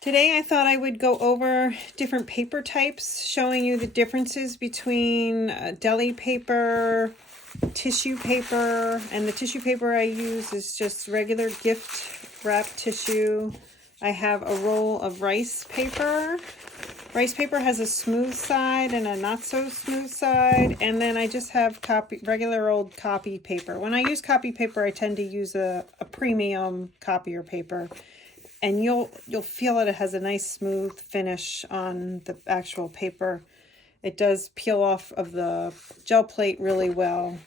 Today I thought I would go over different paper types, showing you the differences between deli paper, tissue paper, and the tissue paper I use is just regular gift wrap tissue. I have a roll of rice paper. Rice paper has a smooth side and a not so smooth side, and then I just have regular old copy paper. When I use copy paper, I tend to use a premium copier paper. And you'll feel that it has a nice smooth finish on the actual paper. It does peel off of the gel plate really well.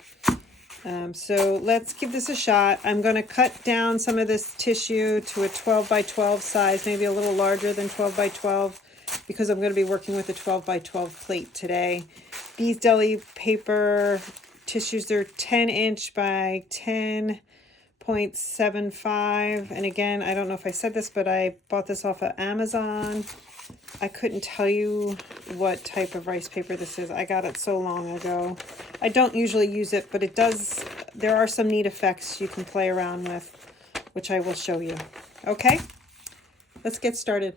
So let's give this a shot. I'm going to cut down some of this tissue to a 12 by 12 size, maybe a little larger than 12 by 12, because I'm going to be working with a 12 by 12 plate today. These deli paper tissues, they're 10-inch by 10.75, and again, I don't know if I said this, but I bought this off of Amazon. I couldn't tell you what type of rice paper this is. I got it so long ago. I don't usually use it, but it does, there are some neat effects you can play around with, which I will show you. Okay, let's get started.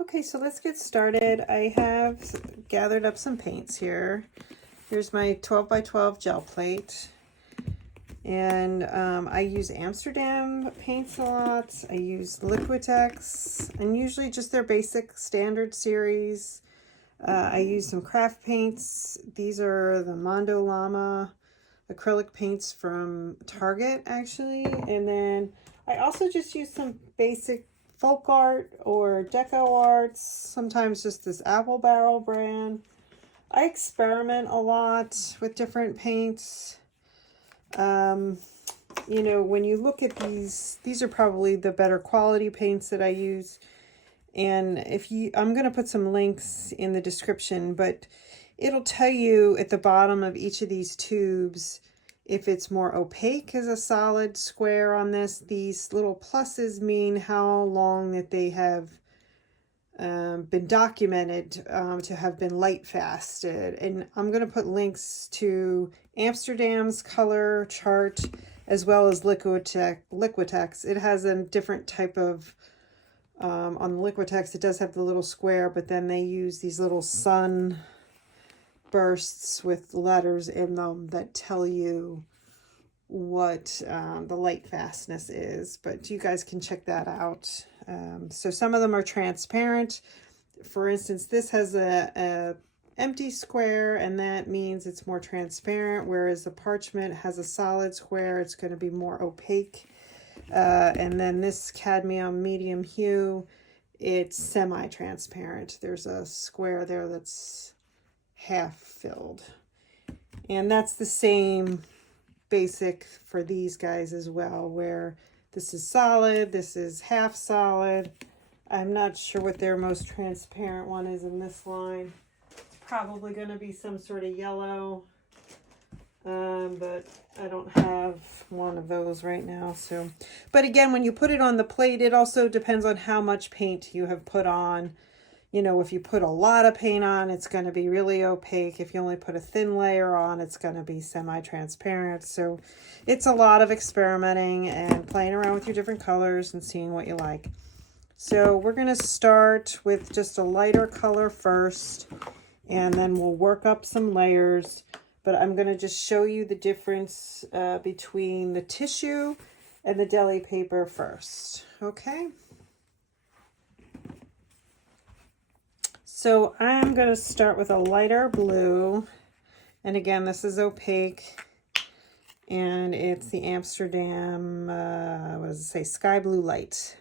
Okay, so let's get started. I have gathered up some paints here. Here's my 12 by 12 gel plate. And I use Amsterdam paints a lot. I use Liquitex, and usually just their basic standard series. I use some craft paints. These are the Mondo LLama acrylic paints from Target, actually. And then I also just use some basic folk art or deco arts, sometimes just this apple barrel brand. I experiment a lot with different paints. You know, when you look at these are probably the better quality paints that I use. And I'm going to put some links in the description, but it'll tell you at the bottom of each of these tubes if it's more opaque as a solid square on this. These little pluses mean how long that they have been documented to have been light fasted. And I'm going to put links to Amsterdam's color chart as well as Liquitex. It has a different type of, on the Liquitex it does have the little square, but then they use these little sun bursts with letters in them that tell you what the light fastness is, but you guys can check that out. So some of them are transparent. For instance, this has a empty square, and that means it's more transparent, whereas the parchment has a solid square. It's going to be more opaque. And then this cadmium medium hue, it's semi-transparent. There's a square there that's half filled. And that's the same basic for these guys as well, where this is solid, this is half solid. I'm not sure what their most transparent one is in this line. It's probably going to be some sort of yellow, but I don't have one of those right now. So, but again, when you put it on the plate, it also depends on how much paint you have put on. You know, if you put a lot of paint on, it's going to be really opaque. If you only put a thin layer on, it's going to be semi-transparent. So it's a lot of experimenting and playing around with your different colors and seeing what you like. So we're going to start with just a lighter color first, and then we'll work up some layers. But I'm going to just show you the difference between the tissue and the deli paper first. Okay. So I'm going to start with a lighter blue, and again, this is opaque, and it's the Amsterdam, what does it say, Sky Blue Light.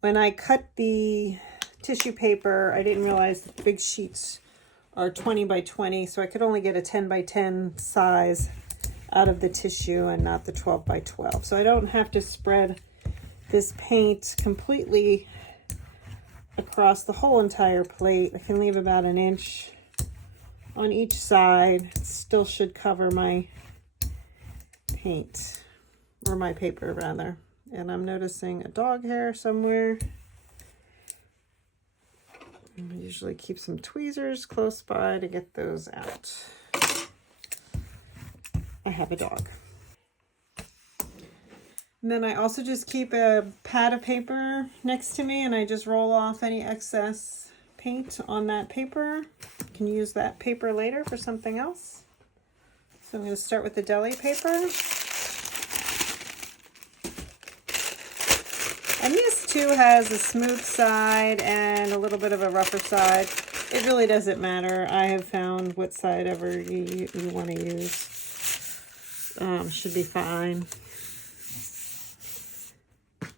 When I cut the tissue paper, I didn't realize the big sheets are 20 by 20, so I could only get a 10 by 10 size out of the tissue and not the 12 by 12. So I don't have to spread this paint completely across the whole entire plate. I can leave about an inch on each side. It still should cover my paint, or my paper rather. And I'm noticing a dog hair somewhere. I usually keep some tweezers close by to get those out. I have a dog. And then I also just keep a pad of paper next to me and I just roll off any excess paint on that paper. You can use that paper later for something else. So I'm going to start with the deli paper. And this too has a smooth side and a little bit of a rougher side. It really doesn't matter. I have found what side ever you want to use. Should be fine.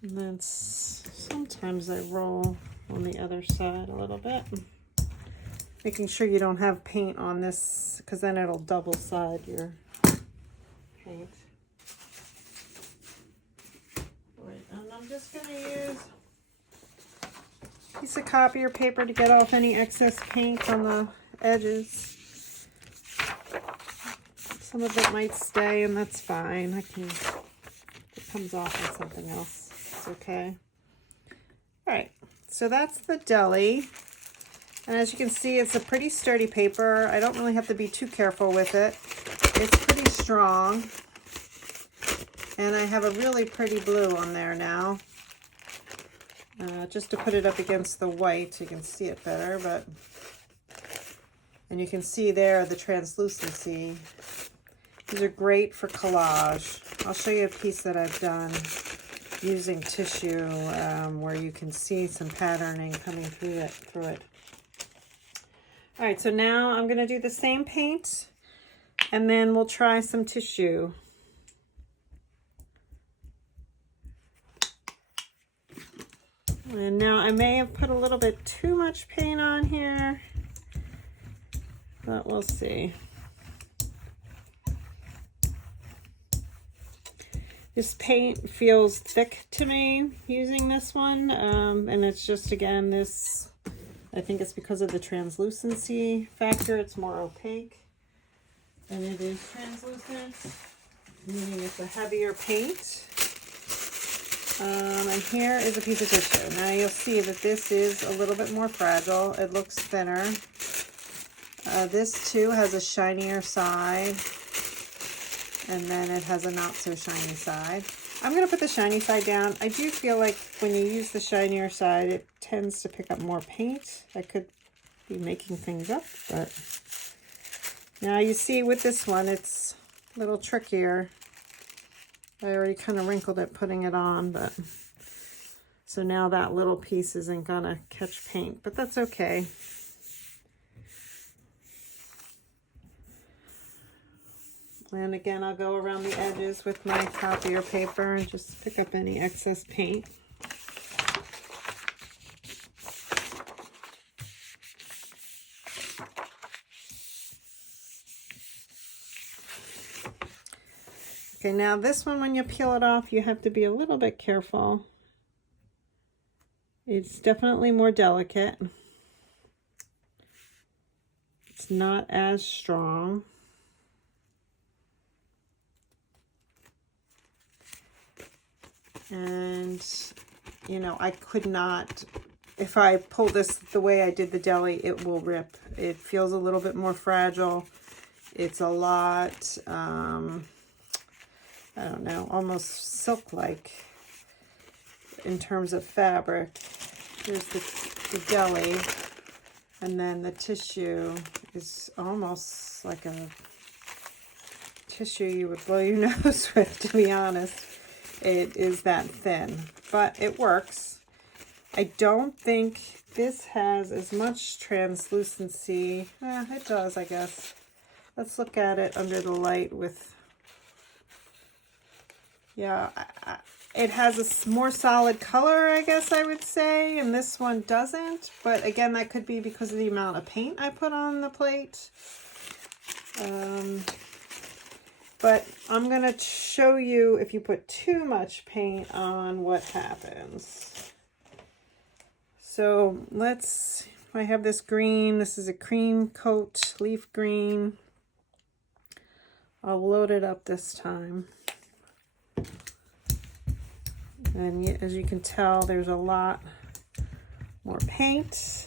And then sometimes I roll on the other side a little bit. Making sure you don't have paint on this, because then it'll double side your paint. And I'm just going to use a piece of copier paper to get off any excess paint on the edges. Some of it might stay, and that's fine. It comes off with something else. It's okay. All right, so that's the deli. And as you can see, it's a pretty sturdy paper. I don't really have to be too careful with it. It's pretty strong. And I have a really pretty blue on there now. Just to put it up against the white, you can see it better. And you can see there the translucency. These are great for collage. I'll show you a piece that I've done using tissue where you can see some patterning coming through it. All right, so now I'm going to do the same paint, and then we'll try some tissue. And now I may have put a little bit too much paint on here, but we'll see. This paint feels thick to me using this one, and it's just, again, this, I think it's because of the translucency factor. It's more opaque than it is translucent, meaning it's a heavier paint. And here is a piece of tissue. Now you'll see that this is a little bit more fragile. It looks thinner. This too has a shinier side, and then it has a not so shiny side. I'm going to put the shiny side down. I do feel like when you use the shinier side, it tends to pick up more paint. I could be making things up, but now you see with this one, it's a little trickier. I already kind of wrinkled it putting it on, but so now that little piece isn't going to catch paint, but that's okay. And again, I'll go around the edges with my copier paper and just pick up any excess paint. Okay, now this one, when you peel it off, you have to be a little bit careful. It's definitely more delicate. It's not as strong. And, you know, I could not, if I pull this the way I did the deli, it will rip. It feels a little bit more fragile. It's a lot, I don't know, almost silk-like in terms of fabric. Here's the deli, and then the tissue is almost like a tissue you would blow your nose with, to be honest. It is that thin, but it works. I don't think this has as much translucency. It does, I guess. Let's look at it under the light with, yeah, it has a more solid color, I guess I would say, and this one doesn't. But again, that could be because of the amount of paint I put on the plate. But I'm going to show you if you put too much paint on what happens. So I have this green. This is a cream coat leaf green. I'll load it up this time. And as you can tell, there's a lot more paint.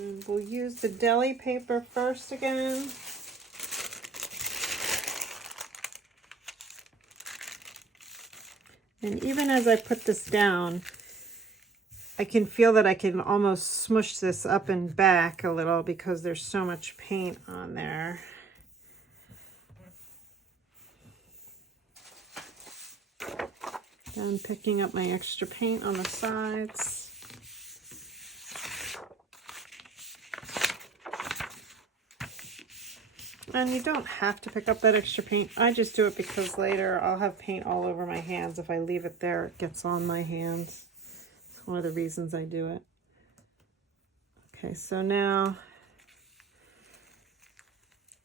And we'll use the deli paper first again. And even as I put this down, I can feel that I can almost smush this up and back a little because there's so much paint on there. And picking up my extra paint on the sides. And you don't have to pick up that extra paint. I just do it because later I'll have paint all over my hands. If I leave it there, it gets on my hands. It's one of the reasons I do it. Okay, so now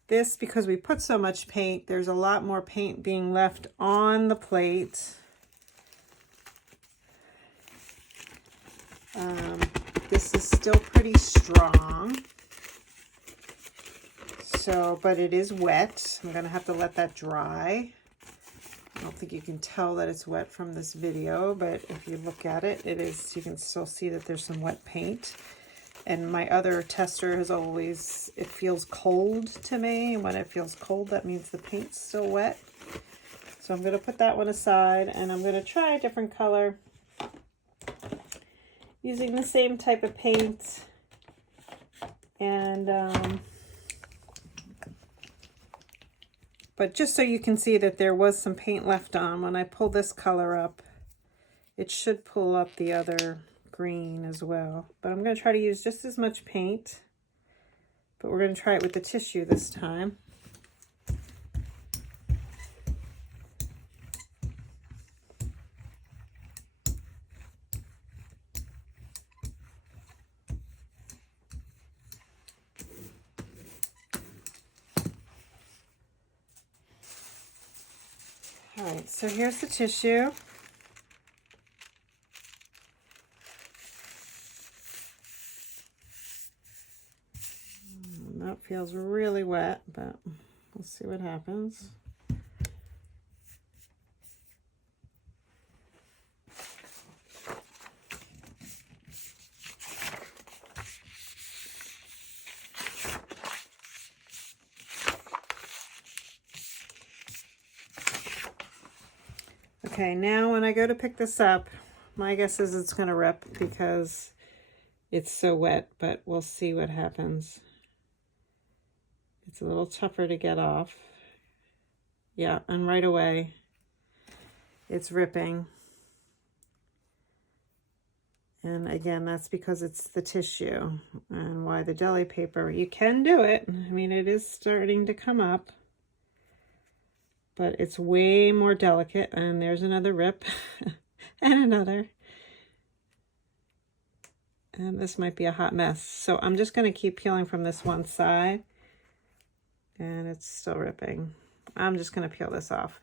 this, because we put so much paint, there's a lot more paint being left on the plate. This is still pretty strong. So, but it is wet. I'm going to have to let that dry. I don't think you can tell that it's wet from this video, but if you look at it, it is, you can still see that there's some wet paint. And my other tester has always, it feels cold to me. And when it feels cold, that means the paint's still wet. So I'm going to put that one aside, and I'm going to try a different color using the same type of paint. And, but just so you can see that there was some paint left on, when I pull this color up, it should pull up the other green as well. But I'm going to try to use just as much paint, but we're going to try it with the tissue this time. All right, so here's the tissue. That feels really wet, but we'll see what happens. Okay, now when I go to pick this up, my guess is it's going to rip because it's so wet, but we'll see what happens. It's a little tougher to get off. Yeah, and right away, it's ripping. And again, that's because it's the tissue. And why the deli paper, you can do it. I mean, it is starting to come up, but it's way more delicate. And there's another rip and another. And this might be a hot mess. So I'm just going to keep peeling from this one side. And it's still ripping. I'm just going to peel this off.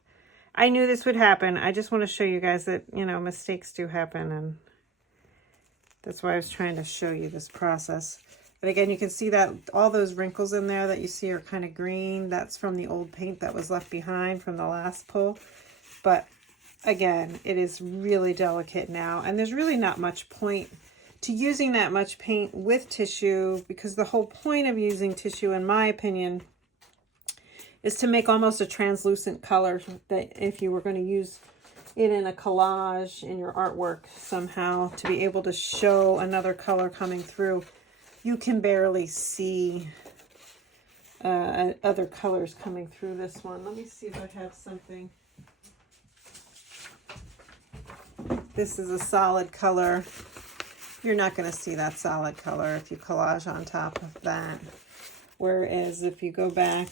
I knew this would happen. I just want to show you guys that, you know, mistakes do happen. And that's why I was trying to show you this process. But again, you can see that all those wrinkles in there that you see are kind of green. That's from the old paint that was left behind from the last pull. But again, it is really delicate now. And there's really not much point to using that much paint with tissue, because the whole point of using tissue, in my opinion, is to make almost a translucent color, that if you were going to use it in a collage in your artwork somehow, to be able to show another color coming through, you can barely see other colors coming through this one. Let me see if I have something. This is a solid color. You're not going to see that solid color if you collage on top of that. Whereas if you go back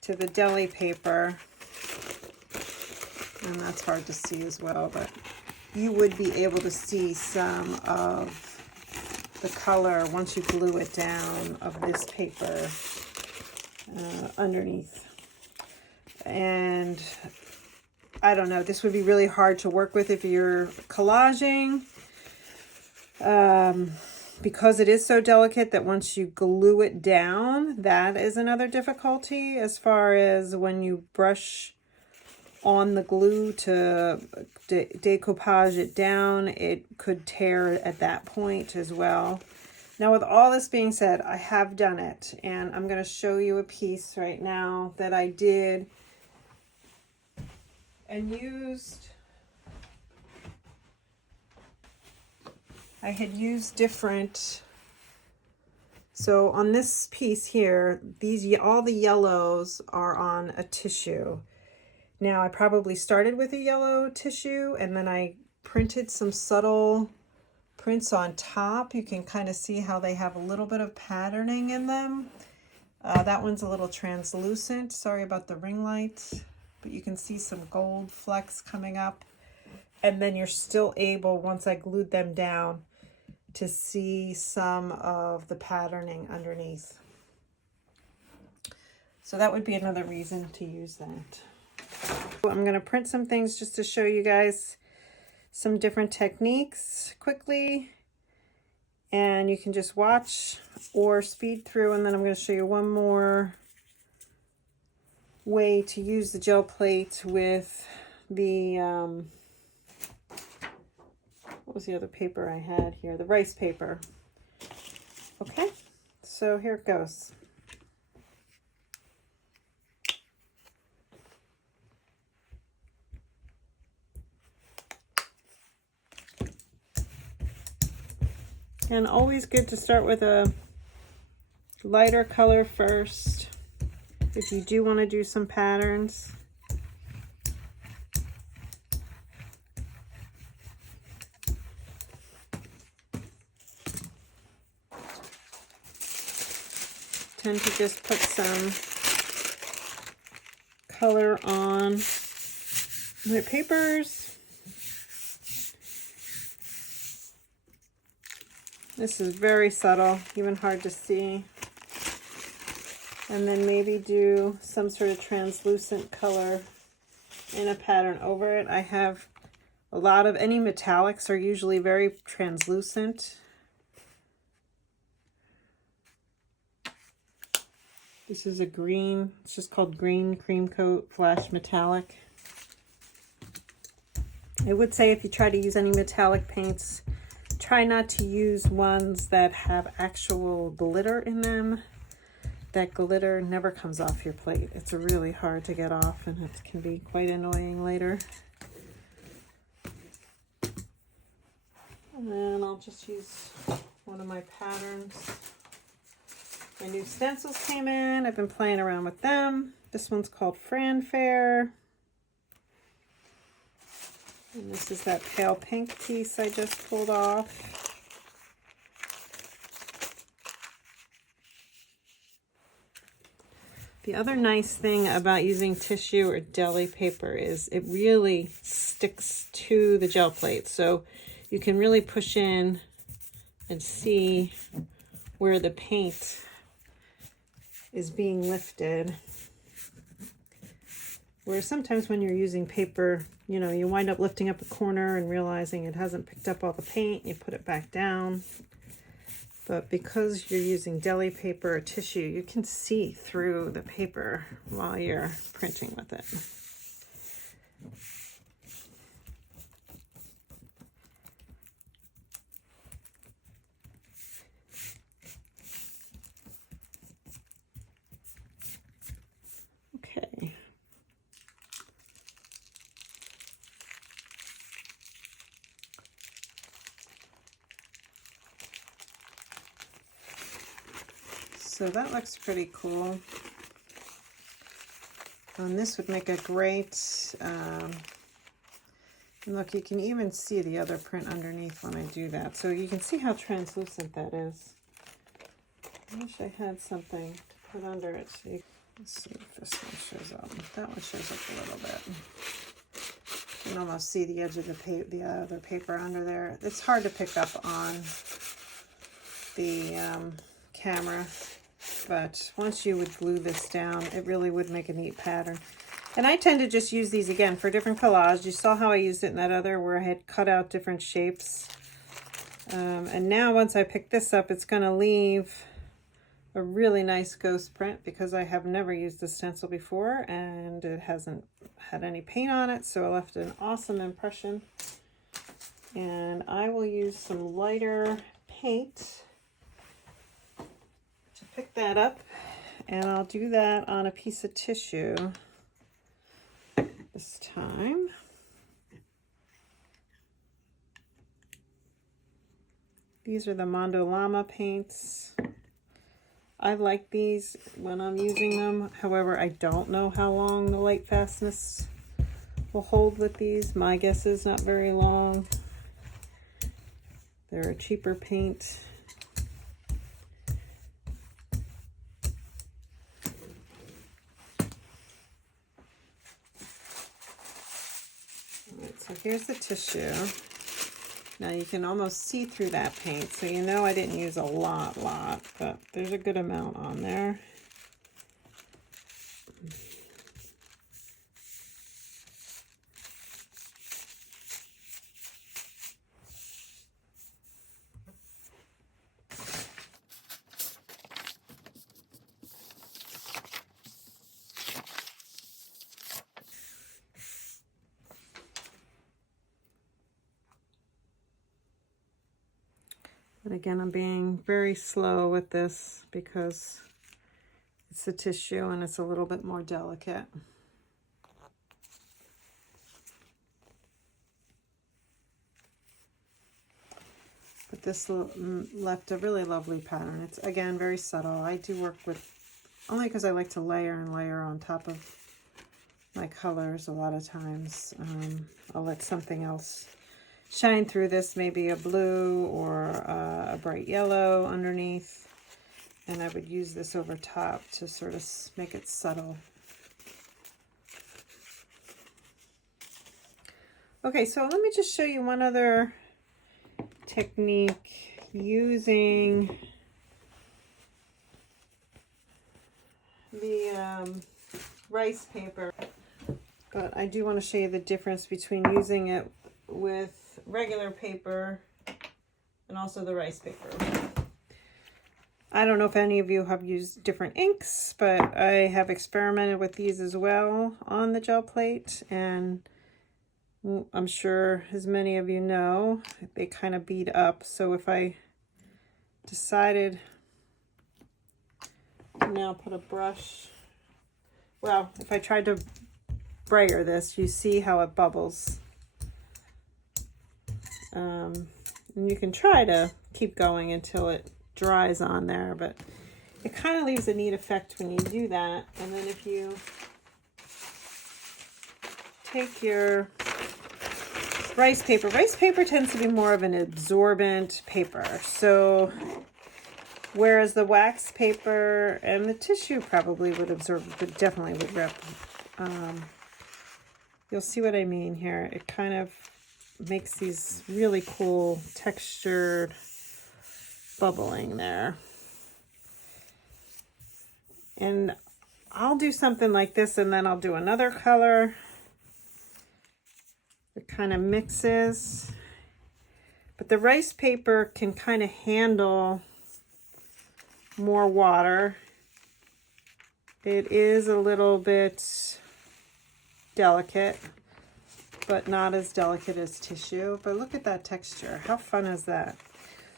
to the deli paper, and that's hard to see as well, but you would be able to see some of the color once you glue it down of this paper underneath. And I don't know, this would be really hard to work with if you're collaging, because it is so delicate that once you glue it down, that is another difficulty as far as when you brush on the glue to decoupage it down, it could tear at that point as well. Now, with all this being said, I have done it, and I'm going to show you a piece right now that I did and used. I had used different. So on this piece here, all the yellows are on a tissue. Now, I probably started with a yellow tissue, and then I printed some subtle prints on top. You can kind of see how they have a little bit of patterning in them. That one's a little translucent. Sorry about the ring light, but you can see some gold flecks coming up. And then you're still able, once I glued them down, to see some of the patterning underneath. So that would be another reason to use that. I'm going to print some things just to show you guys some different techniques quickly, and you can just watch or speed through, and then I'm going to show you one more way to use the gel plate with the what was the other paper I had here? The rice paper. Okay, so here it goes. And always good to start with a lighter color first if you do want to do some patterns. Tend to just put some color on my papers. This is very subtle, even hard to see. And then maybe do some sort of translucent color in a pattern over it. I have a lot of, any metallics are usually very translucent. This is a green, it's just called Green Cream Coat Flash Metallic. I would say if you try to use any metallic paints, try not to use ones that have actual glitter in them. That glitter never comes off your plate. It's really hard to get off, and it can be quite annoying later. And then I'll just use one of my patterns. My new stencils came in. I've been playing around with them. This one's called Fran Fair. And this is that pale pink piece I just pulled off. The other nice thing about using tissue or deli paper is it really sticks to the gel plate. So you can really push in and see where the paint is being lifted. Where sometimes when you're using paper, you know, you wind up lifting up a corner and realizing it hasn't picked up all the paint, you put it back down. But because you're using deli paper or tissue, you can see through the paper while you're printing with it. Okay. So that looks pretty cool. And this would make a great, and look, you can even see the other print underneath when I do that. So you can see how translucent that is. I wish I had something to put under it. So let's see if this one shows up. That one shows up a little bit. You can almost see the edge of the other paper under there. It's hard to pick up on the camera. But once you would glue this down, it really would make a neat pattern. And I tend to just use these again for different collages. You saw how I used it in that other where I had cut out different shapes. And now once I pick this up, it's going to leave a really nice ghost print because I have never used the stencil before and it hasn't had any paint on it. So I left an awesome impression. And I will use some lighter paint pick that up, and I'll do that on a piece of tissue this time. These are the Mondo LLama paints. I like these when I'm using them. However, I don't know how long the light fastness will hold with these. My guess is not very long. They're a cheaper paint. Alright, so here's the tissue. Now you can almost see through that paint, so you know I didn't use a lot, but there's a good amount on there. But again, I'm being very slow with this because it's a tissue and it's a little bit more delicate. But this left a really lovely pattern. It's, again, very subtle. I do work with, only because I like to layer and layer on top of my colors a lot of times. I'll let something else shine through this, maybe a blue or a bright yellow underneath, and I would use this over top to sort of make it subtle. Okay, so let me just show you one other technique using the rice paper, but I do want to show you the difference between using it with regular paper and also the rice paper. I don't know if any of you have used different inks, but I have experimented with these as well on the gel plate, and I'm sure as many of you know, they kind of bead up. So if I decided to now put a brush, well, if I tried to brayer this, you see how it bubbles. And you can try to keep going until it dries on there, but it kind of leaves a neat effect when you do that. And then if you take your rice paper tends to be more of an absorbent paper. So whereas the wax paper and the tissue probably would absorb, but definitely would rip. You'll see what I mean here. It kind of makes these really cool textured bubbling there. And I'll do something like this, and then I'll do another color. It kind of mixes. But the rice paper can kind of handle more water. It is a little bit delicate, but not as delicate as tissue. But look at that texture. How fun is that?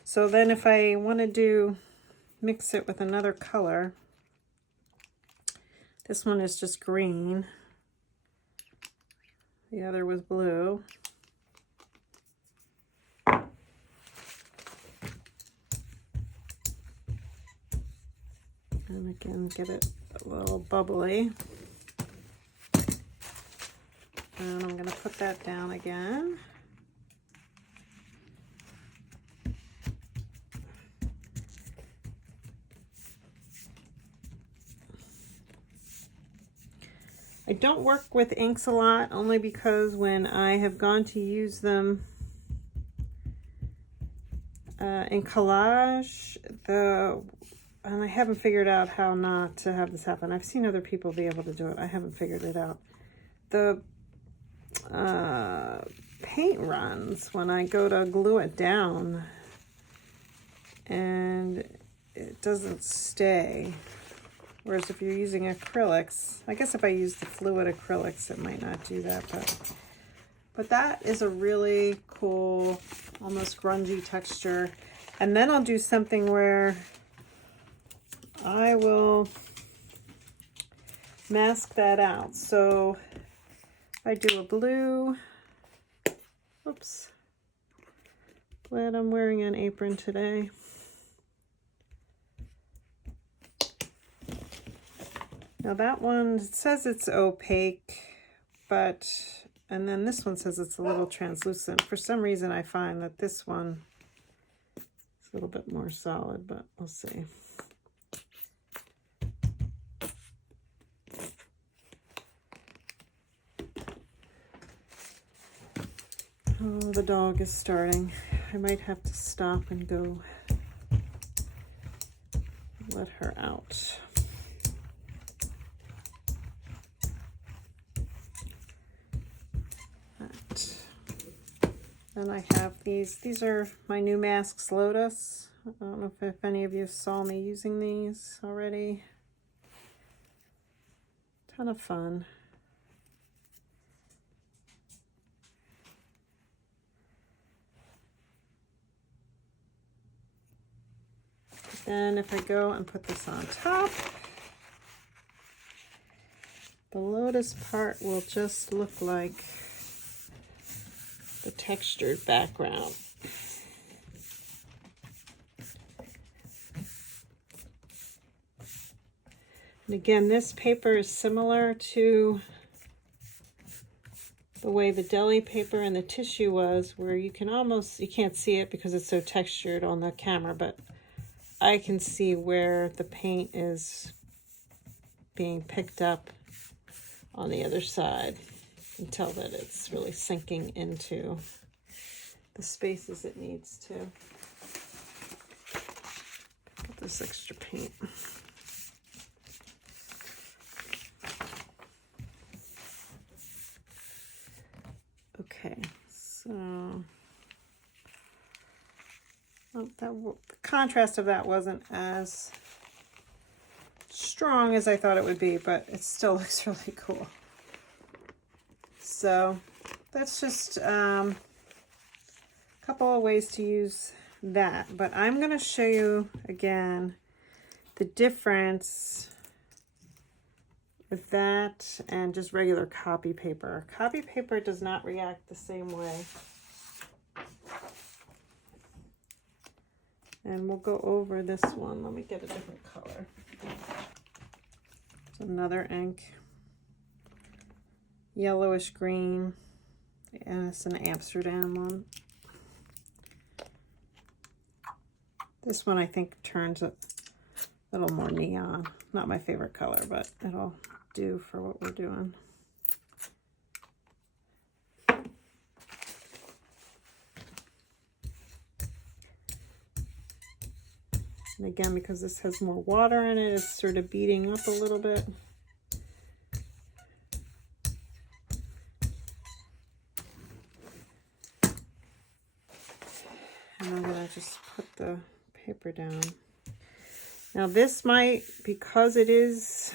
So then if I want to mix it with another color, this one is just green. The other was blue. And again, get it a little bubbly. And I'm going to put that down again. I don't work with inks a lot, only because when I have gone to use them in collage, and I haven't figured out how not to have this happen. I've seen other people be able to do it. I haven't figured it out. The paint runs when I go to glue it down, and it doesn't stay. Whereas if you're using acrylics, I guess if I use the fluid acrylics, it might not do that, but that is a really cool, almost grungy texture. And then I'll do something where I will mask that out. So I do a blue, oops, glad I'm wearing an apron today. Now that one, it says it's opaque, but, and then this one says it's a little translucent. For some reason I find that this one is a little bit more solid, but we'll see. Oh, the dog is starting. I might have to stop and go let her out. Then I have these are my new masks, Lotus. I don't know if any of you saw me using these already. Ton of fun. Then if I go and put this on top, the Lotus part will just look like the textured background. And again, this paper is similar to the way the deli paper and the tissue was, where you can almost, you can't see it because it's so textured on the camera, but I can see where the paint is being picked up on the other side. You can tell that it's really sinking into the spaces it needs to. Pick up this extra paint. Okay, so the contrast of that wasn't as strong as I thought it would be, but it still looks really cool. So that's just a couple of ways to use that, but I'm going to show you again the difference with that and just regular copy paper. Copy paper does not react the same way. And we'll go over this one. Let me get a different color. It's another ink. Yellowish green. And it's an Amsterdam one. This one I think turns a little more neon. Not my favorite color, but it'll do for what we're doing. And again, because this has more water in it, it's sort of beating up a little bit. And I'm gonna just put the paper down. Now this might, because it is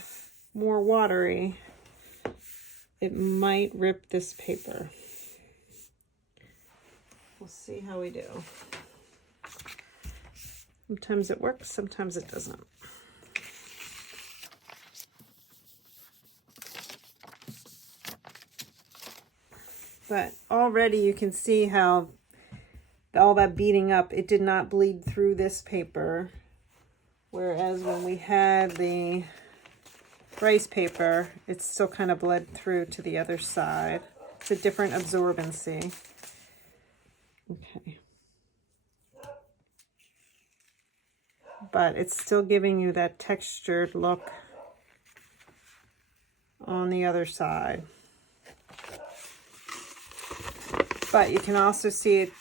more watery, it might rip this paper. We'll see how we do. Sometimes it works, sometimes it doesn't. But already you can see how all that beating up, it did not bleed through this paper. Whereas when we had the rice paper, it still kind of bled through to the other side. It's a different absorbency. Okay. But it's still giving you that textured look on the other side. But you can also see it,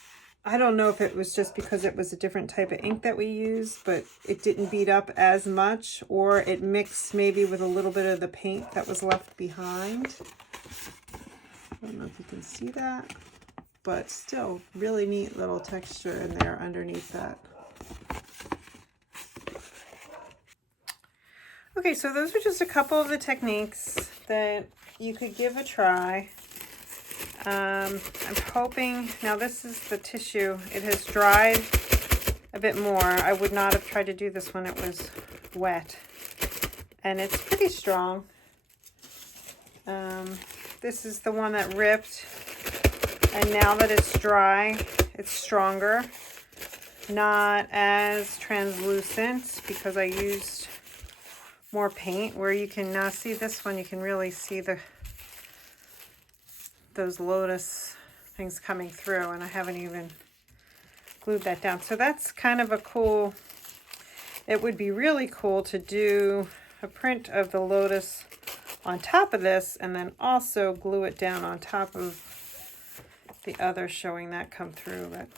I don't know if it was just because it was a different type of ink that we used, but it didn't beat up as much, or it mixed maybe with a little bit of the paint that was left behind. I don't know if you can see that, but still really neat little texture in there underneath that. Okay, so those are just a couple of the techniques that you could give a try. I'm hoping, now this is the tissue, it has dried a bit more. I would not have tried to do this when it was wet. And it's pretty strong. This is the one that ripped. And now that it's dry, it's stronger. Not as translucent because I used more paint. Where you can now see this one, you can really see those lotus things coming through, and I haven't even glued that down. So that's kind of a cool, it would be really cool to do a print of the lotus on top of this and then also glue it down on top of the other, showing that come through. But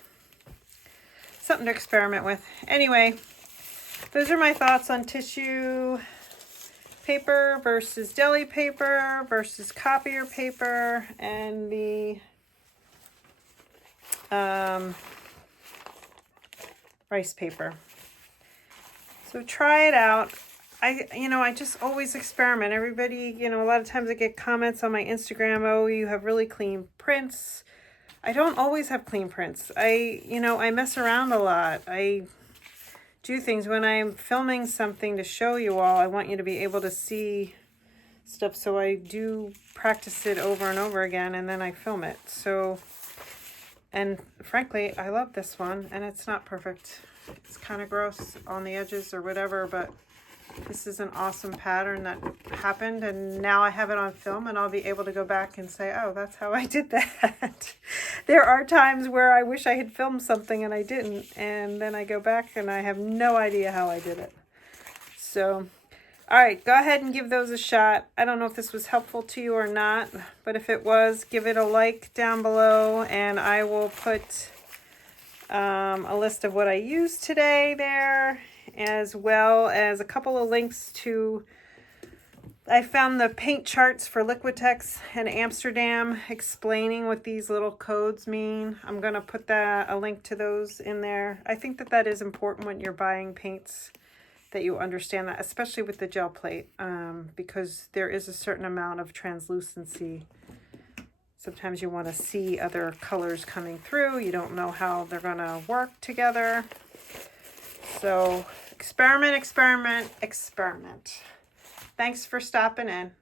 something to experiment with. Anyway, those are my thoughts on tissue paper versus deli paper versus copier paper and the rice paper. So try it out. I just always experiment. Everybody, a lot of times I get comments on my Instagram, oh, you have really clean prints. I don't always have clean prints. I mess around a lot. I do things when I'm filming something to show you all. I want you to be able to see stuff, so I do practice it over and over again, and then I film it. So, and frankly, I love this one, and it's not perfect. It's kind of gross on the edges or whatever, but this is an awesome pattern that happened, and now I have it on film, and I'll be able to go back and say, oh, that's how I did that. There are times where I wish I had filmed something and I didn't, and then I go back and I have no idea how I did it. So, all right, go ahead and give those a shot. I don't know if this was helpful to you or not, but if it was, give it a like down below, and I will put a list of what I used today there, as well as a couple of links to, I found the paint charts for Liquitex and Amsterdam explaining what these little codes mean. I'm going to put a link to those in there. I think that is important when you're buying paints, that you understand that, especially with the gel plate, because there is a certain amount of translucency. Sometimes you want to see other colors coming through. You don't know how they're going to work together. So experiment, experiment, experiment. Thanks for stopping in.